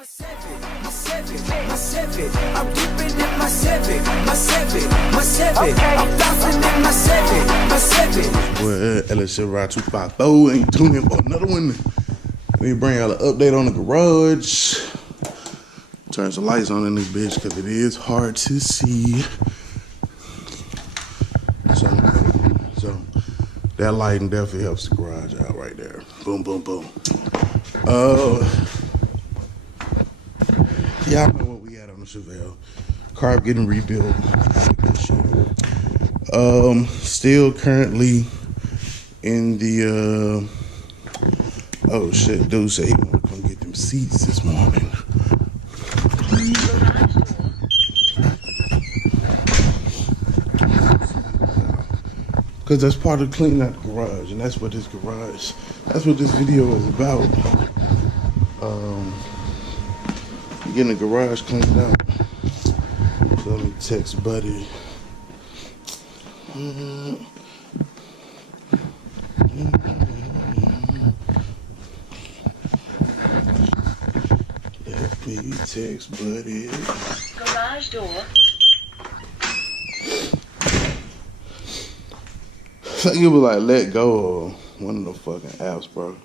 My Civic, I'm dipping in my Civic, I'm bouncing in my Civic. Well, LSL Ride 254 ain't tuning in for another one. Let me bring y'all an update on the garage. Turn some lights on in this bitch because it is hard to see. So that lighting definitely helps the garage out right there. Boom, boom, boom. Y'all know what we had on the Chevelle. Carb getting rebuilt. All the good shit. Still currently in the oh shit, dude said he wanna come get them seats this morning. Cause that's part of cleaning out the garage, and that's what this video is about. Getting the garage cleaned out. So let me text Buddy. Let me text Buddy. Garage door. I think it was like Let Go or one of the fucking apps, bro.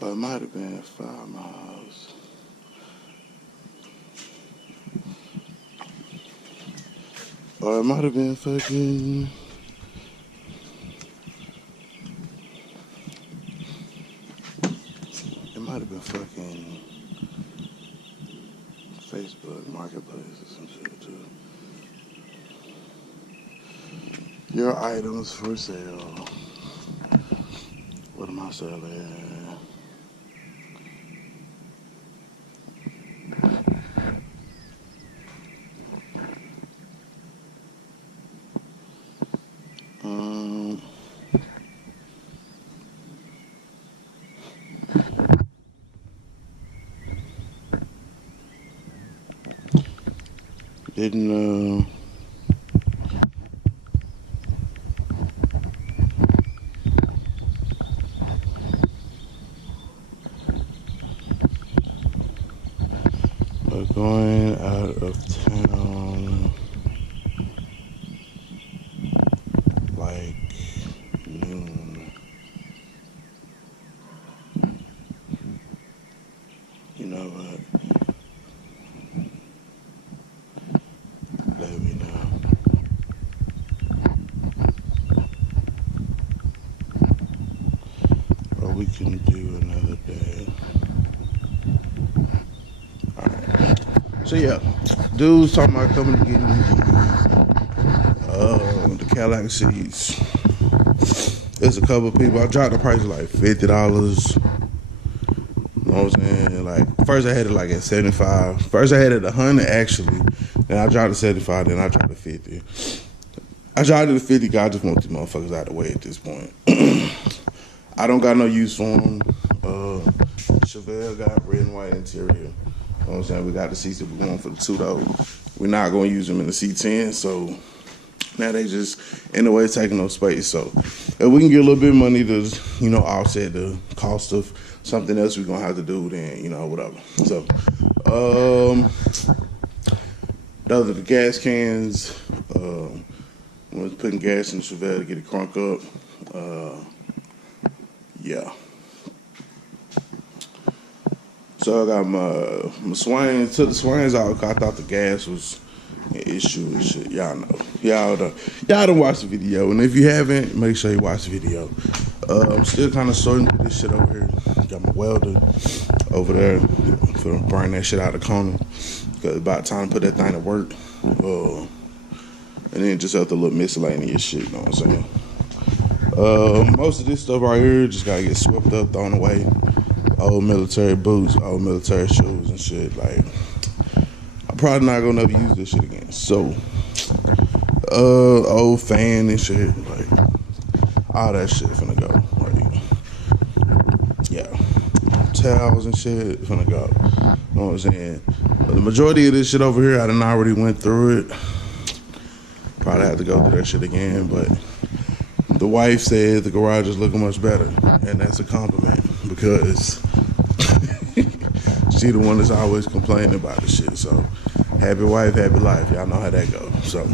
Oh, it might have been 5 miles. Or it might have been fucking... It might have been fucking Facebook Marketplace or some shit too. Your items for sale. What am I selling? Didn't we're going out of town like noon. You know what? Let me know. Or we can do another day. Alright. So yeah, dudes talking about coming to get me the Cadillac seats. There's a couple of people. I dropped the price like $50. You know what I'm saying? Like, first I had it like at 75. First I had it at 100 actually. Then I dropped to 75, then I dropped to 50. I dropped it to 50 because I just want these motherfuckers out of the way at this point. I don't got no use for them. Chevelle got red and white interior. You know what I'm saying? We got the seats that we're going for the 2-door. We're not going to use them in the C10, so now they just, in the way, taking no space. So if we can get a little bit of money to, you know, offset the cost of something else we're going to have to do, then, you know, whatever. So, those are the gas cans. We're putting gas in the Chevelle to get it crunk up. Yeah. So I got my Swains. Took the Swains out because I thought the gas was an issue and shit. Y'all know. Y'all done watch the video. And if you haven't, make sure you watch the video. I'm still kind of sorting through this shit over here. Got my welder over there. For burn that shit out of the corner. Because it's about time to put that thing to work. And then just have to look miscellaneous shit, you know what I'm saying? Most of this stuff right here just gotta get swept up, thrown away. Old military boots, old military shoes and shit. Like, I'm probably not gonna ever use this shit again. So, old fan and shit, like, all that shit finna go. Right? Yeah. hotels and shit. Finna go. You know what I'm saying? But the majority of this shit over here, I done already went through it. Probably have to go through that shit again, but the wife said the garage is looking much better, and that's a compliment because she the one that's always complaining about the shit. So happy wife, happy life. Y'all know how that goes. So,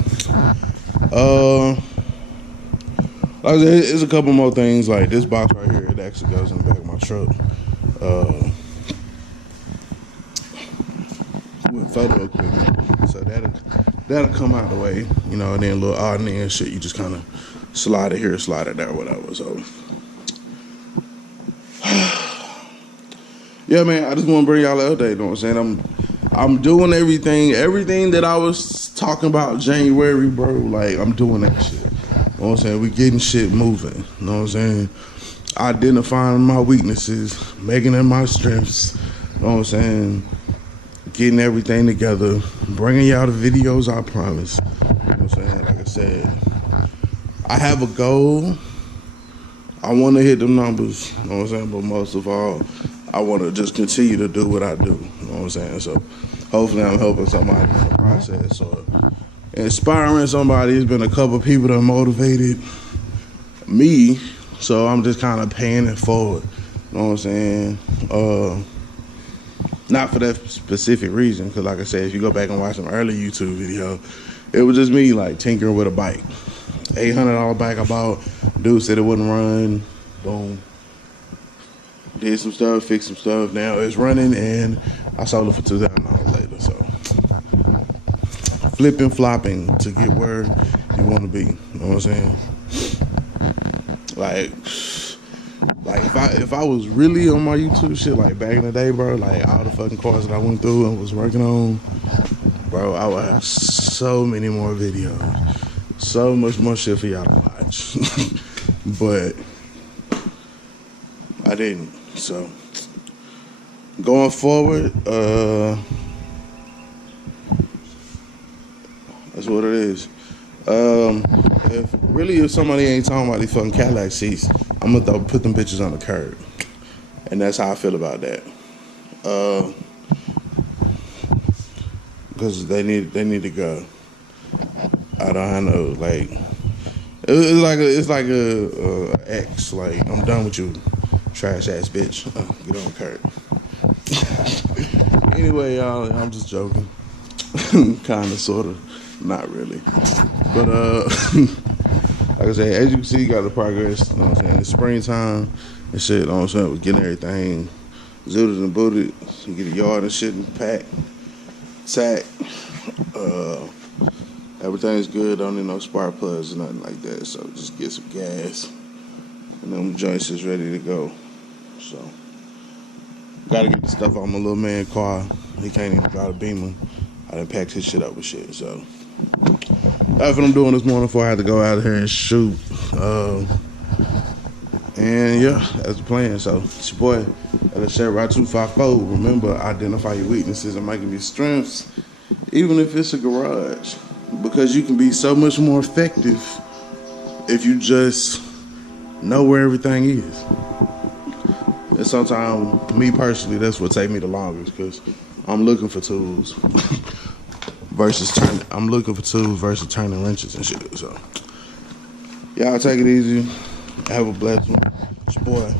like I said, there's a couple more things like this box right here. It actually goes in the back of my truck. With photo equipment, so that'll come out of the way, you know, and then a little odd and shit. You just kind of slide it here, slide it there, whatever. So, yeah, man, I just want to bring y'all an update. You know what I'm saying? I'm doing everything that I was talking about January, bro. Like, I'm doing that shit. You know what I'm saying? We getting shit moving. You know what I'm saying? Identifying my weaknesses, making them my strengths. You know what I'm saying? Getting everything together, bringing y'all the videos I promise. You know what I'm saying? Like I said, I have a goal. I want to hit them numbers. You know what I'm saying? But most of all, I want to just continue to do what I do. You know what I'm saying? So hopefully I'm helping somebody in the process or inspiring somebody. There's been a couple people that motivated me. So I'm just kind of paying it forward. You know what I'm saying? Not for that specific reason, because like I said, if you go back and watch some early YouTube video, it was just me like tinkering with a bike. $800 bike I bought. Dude said it wouldn't run. Boom. Did some stuff, fixed some stuff. Now it's running, and I sold it for $2,000 later. So flipping, flopping to get where you want to be. You know what I'm saying? Like if I was really on my YouTube shit like back in the day, bro, like all the fucking cars that I went through and was working on, bro, I would have so many more videos, so much more shit for y'all to watch. But I didn't. So going forward, that's what it is. If somebody ain't talking about these fucking Cadillac seats, I'm gonna put them bitches on the curb, and that's how I feel about that. Because they need to go. I don't know, like it's like a ex. Like, I'm done with you, trash ass bitch. Get on the curb. Anyway, y'all, I'm just joking. Kind of, sort of. Not really. But, like I said, as you can see, you got the progress. You know what I'm saying? It's springtime and shit. You know what I'm saying? We're getting everything zooted and booted. You get a yard and shit and packed, sack. Everything's good. Don't need no spark plugs or nothing like that. So just get some gas. And them joints is ready to go. So, gotta get the stuff out my little man's car. He can't even drive a Beamer. I done packed his shit up with shit, so that's what I'm doing this morning before I had to go out here and shoot. And yeah, that's the plan. So it's your boy, LSHeriff 254. Remember, identify your weaknesses and make them your strengths, even if it's a garage, because you can be so much more effective if you just know where everything is. And sometimes, me personally, that's what take me the longest, because I'm looking for tools versus turning wrenches and shit. So y'all take it easy. Have a blessed one. It's your boy.